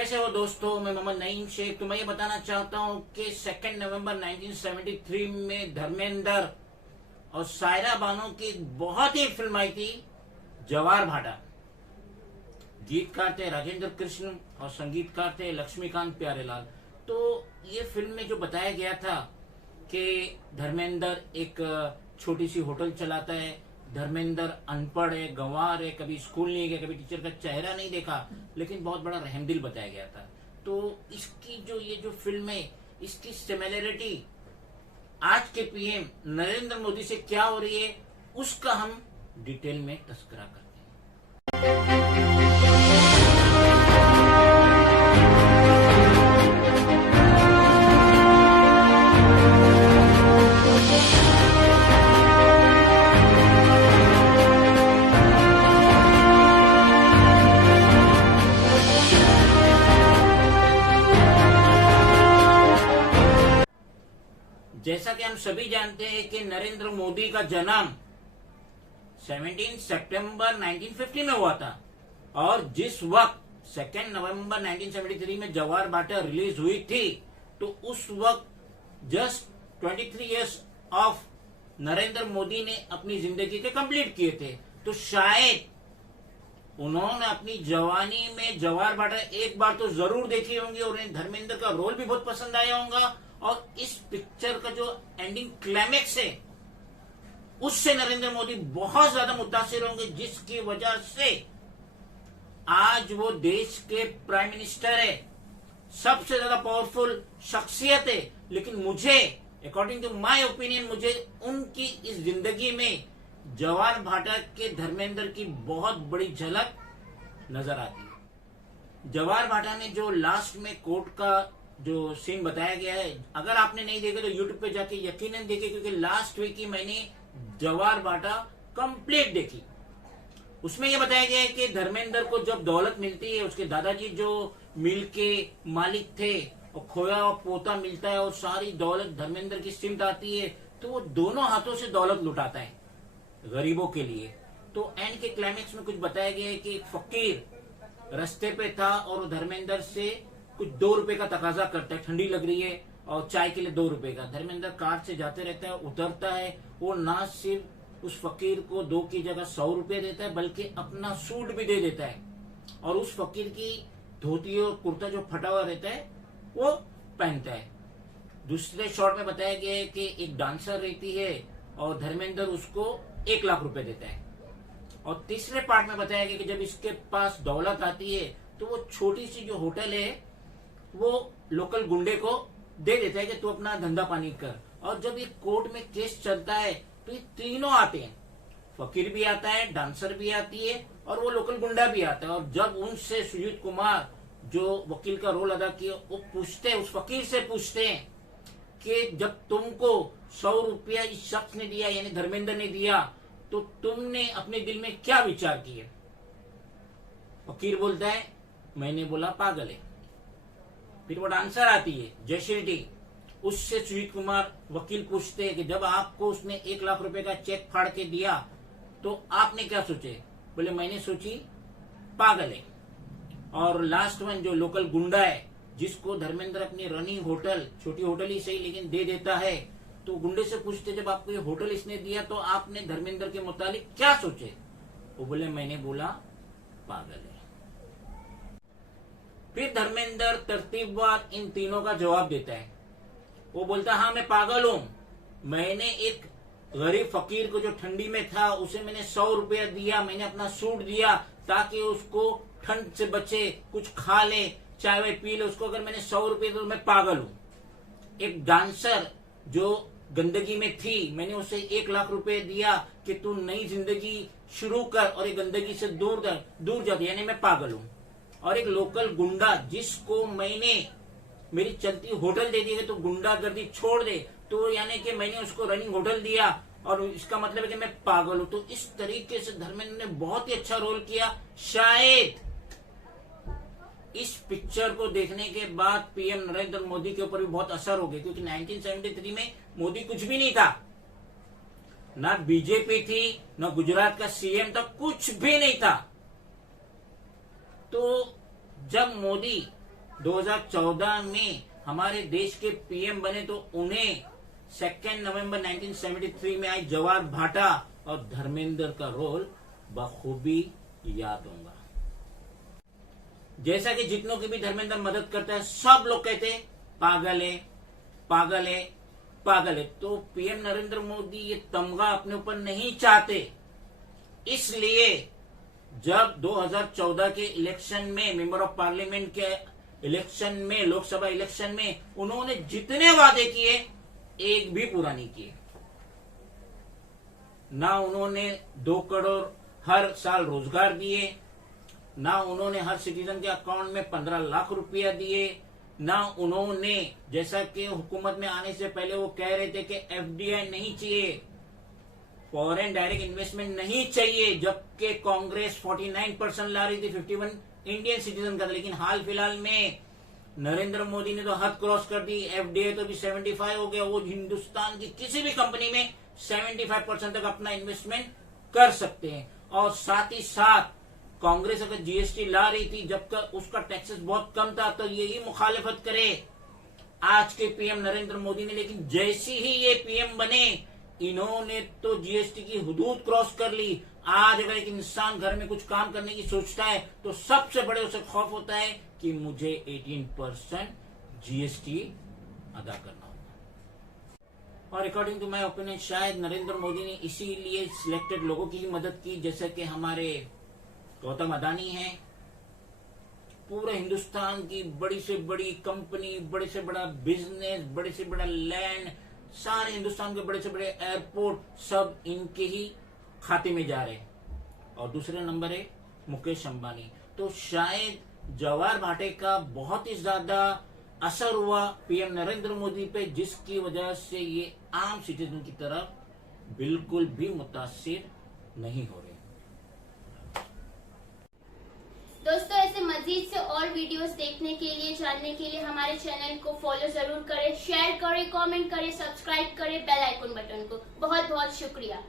कैसे हो दोस्तों, मैं मोहम्मद नईम शेख। तो मैं ये बताना चाहता हूँ कि 2 नवंबर 1973 में धर्मेंद्र और सायरा बानो की बहुत ही फिल्म आई थी जवार भाटा। गीतकार थे राजेंद्र कृष्ण और संगीतकार थे लक्ष्मीकांत प्यारेलाल। तो ये फिल्म में जो बताया गया था कि धर्मेंद्र एक छोटी सी होटल चलाता है, धर्मेंद्र अनपढ़ है, गंवार है, कभी स्कूल नहीं गया, कभी टीचर का चेहरा नहीं देखा, लेकिन बहुत बड़ा रहमदिल बताया गया था। तो इसकी ये जो फिल्म है, इसकी सिमिलरिटी आज के पीएम नरेंद्र मोदी से क्या हो रही है, उसका हम डिटेल में तस्करा करते हैं। जैसा कि हम सभी जानते हैं कि नरेंद्र मोदी का जन्म 17 सितंबर 1950 में हुआ था, और जिस वक्त 2 नवंबर 1973 में जवार भाटा रिलीज हुई थी, तो उस वक्त just 23 years of Narendra Modi ने अपनी जिंदगी के कंप्लीट किए थे। तो शायद उन्होंने अपनी जवानी में जवार भाटा एक बार तो जरूर देखी होंगी, और उन्हें धर्मेंद्र का रोल भी बहुत पसंद आया होगा। और इस पिक्चर का जो एंडिंग क्लाइमेक्स है, उससे नरेंद्र मोदी बहुत ज्यादा मुतासिर होंगे, जिसकी वजह से आज वो देश के प्राइम मिनिस्टर है, सबसे ज्यादा पावरफुल शख्सियत है। लेकिन मुझे, अकॉर्डिंग टू माय ओपिनियन, मुझे उनकी इस जिंदगी में जवार भाटा के धर्मेंद्र की बहुत बड़ी झलक नजर आती है। जवार भाटा में जो लास्ट में कोर्ट का जो सीन बताया गया है, अगर आपने नहीं देखा तो यूट्यूब पे जाके यकीनन देखे, क्योंकि लास्ट वीक ही मैंने जवार भाटा कंप्लीट देखी। उसमें यह बताया गया है कि धर्मेंद्र को जब दौलत मिलती है, उसके दादाजी जो मिल के मालिक थे, और खोया हुआ पोता मिलता है और सारी दौलत धर्मेंद्र की सिमत आती है, तो वो दोनों हाथों से दौलत लुटाता है गरीबों के लिए। तो एंड के क्लाइमेक्स में कुछ बताया गया है कि एक फकीर रास्ते पे था और धर्मेंद्र से कुछ 2 रुपए का तकाजा करता है, ठंडी लग रही है और चाय के लिए 2 रुपए का। धर्मेंद्र कार से जाते रहता है, उतरता है, वो ना सिर्फ उस फकीर को 2 की जगह 100 रुपए देता है, बल्कि अपना सूट भी दे देता है, और उस फकीर की धोती और कुर्ता जो फटा हुआ रहता है वो पहनता है। दूसरे शॉट में बताया गया है कि एक डांसर रहती है और धर्मेंद्र उसको 1 लाख रुपए देता है। और तीसरे पार्ट में बताया गया कि जब इसके पास दौलत आती है, तो वो छोटी सी जो होटल है वो लोकल गुंडे को दे देता है कि तू अपना धंधा पानी कर। और जब ये कोर्ट में केस चलता है, तो ये तीनों आते हैं, फकीर भी आता है, डांसर भी आती है, और वो लोकल गुंडा भी आता है। और जब उनसे सुजीत कुमार जो वकील का रोल अदा किया, वो पूछते हैं, उस फकीर से पूछते हैं कि जब तुमको 100 रुपया इस शख्स ने दिया, यानी धर्मेंद्र ने दिया, तो तुमने अपने दिल में क्या विचार किए? फकीर बोलता है, मैंने बोला पागल है। फिर वो डांसर आती है जयश्री, उससे सुजीत कुमार वकील पूछते हैं कि जब आपको उसने 1 लाख रुपए का चेक फाड़ के दिया, तो आपने क्या सोचे? बोले मैंने सोची पागल है। और लास्ट वन जो लोकल गुंडा है, जिसको धर्मेंद्र अपनी रनिंग होटल, छोटी होटल ही सही लेकिन दे देता है, तो गुंडे से पूछते जब आपको ये होटल इसने दिया, तो आपने धर्मेंद्र के मुतालिक क्या सोचे? वो बोले मैंने बोला पागल है। फिर धर्मेंद्र तरतीबवार इन तीनों का जवाब देता है। वो बोलता हाँ मैं पागल हूं, मैंने एक गरीब फकीर को जो ठंडी में था, उसे मैंने 100 रुपया दिया, मैंने अपना सूट दिया ताकि उसको ठंड से बचे, कुछ खा ले, चाय वाय पी ले, उसको अगर मैंने 100 रुपये तो मैं पागल हूं। एक डांसर जो गंदगी में थी, मैंने उसे 1 लाख रुपए दिया कि तू नई जिंदगी शुरू कर और ये गंदगी से दूर जा, यानी मैं पागल हूं। और एक लोकल गुंडा जिसको मैंने मेरी चलती होटल दे दी है, तो गुंडागर्दी छोड़ दे, तो यानी कि मैंने उसको रनिंग होटल दिया, और इसका मतलब है कि मैं पागल हूं। तो इस तरीके से धर्मेंद्र ने बहुत ही अच्छा रोल किया। शायद इस पिक्चर को देखने के बाद पीएम नरेंद्र मोदी के ऊपर भी बहुत असर हो गया, क्योंकि 1973 में मोदी कुछ भी नहीं था, ना बीजेपी थी, ना गुजरात का सीएम था, कुछ भी नहीं था। तो जब मोदी 2014 में हमारे देश के पीएम बने तो उन्हें 2 नवंबर 1973 में आई जवाहर भाटा और धर्मेंद्र का रोल बखूबी याद होगा। जैसा कि जितनों की भी धर्मेंद्र मदद करता है, सब लोग कहते हैं पागल है, पागल है, पागल है। तो पीएम नरेंद्र मोदी ये तमगा अपने ऊपर नहीं चाहते, इसलिए जब 2014 के इलेक्शन में, मेंबर ऑफ पार्लियामेंट के इलेक्शन में, लोकसभा इलेक्शन में उन्होंने जितने वादे किए एक भी पूरा नहीं किए। ना उन्होंने 2 करोड़ हर साल रोजगार दिए, ना उन्होंने हर सिटीजन के अकाउंट में 15 लाख रुपया दिए, ना उन्होंने, जैसा कि हुकूमत में आने से पहले वो कह रहे थे कि एफडीआई नहीं चाहिए, फॉरेन डायरेक्ट इन्वेस्टमेंट नहीं चाहिए, जबकि कांग्रेस 49% ला रही थी, 51 इंडियन सिटीजन का। लेकिन हाल फिलहाल में नरेंद्र मोदी ने तो हद क्रॉस कर दी, एफडीआई तो भी 75 हो गया। वो हिंदुस्तान की किसी भी कंपनी में 75% तक अपना इन्वेस्टमेंट कर सकते हैं। और साथ ही साथ कांग्रेस अगर जीएसटी ला रही थी जबकि उसका टैक्सेस बहुत कम था, तो यही मुखालिफत करे आज के पीएम नरेंद्र मोदी ने। लेकिन जैसी ही ये पीएम बने, इन्होंने तो जीएसटी की हुदूद क्रॉस कर ली। आज अगर एक इंसान घर में कुछ काम करने की सोचता है तो सबसे बड़े उसे खौफ होता है कि मुझे 18% जीएसटी अदा करना होगा। और अकॉर्डिंग टू माय ओपिनियन शायद नरेंद्र मोदी ने इसीलिए सिलेक्टेड लोगों की ही मदद की, जैसे कि हमारे गौतम अदानी है। पूरे हिंदुस्तान की बड़ी से बड़ी कंपनी, बड़े से बड़ा बिजनेस, बड़े से बड़ा लैंड, सारे हिंदुस्तान के बड़े से बड़े एयरपोर्ट सब इनके ही खाते में जा रहे हैं। और दूसरे नंबर है मुकेश अंबानी। तो शायद जवाहर भाटे का बहुत ही ज्यादा असर हुआ पीएम नरेंद्र मोदी पे, जिसकी वजह से ये आम सिटीजन की तरफ बिल्कुल भी मुतासिर नहीं हो रहे। दोस्तों, ऐसे मजीद से और वीडियोस देखने के लिए, जानने के लिए हमारे चैनल को फॉलो जरूर करें, शेयर करें, कमेंट करें, सब्सक्राइब करें बेल आइकन बटन को। बहुत बहुत शुक्रिया।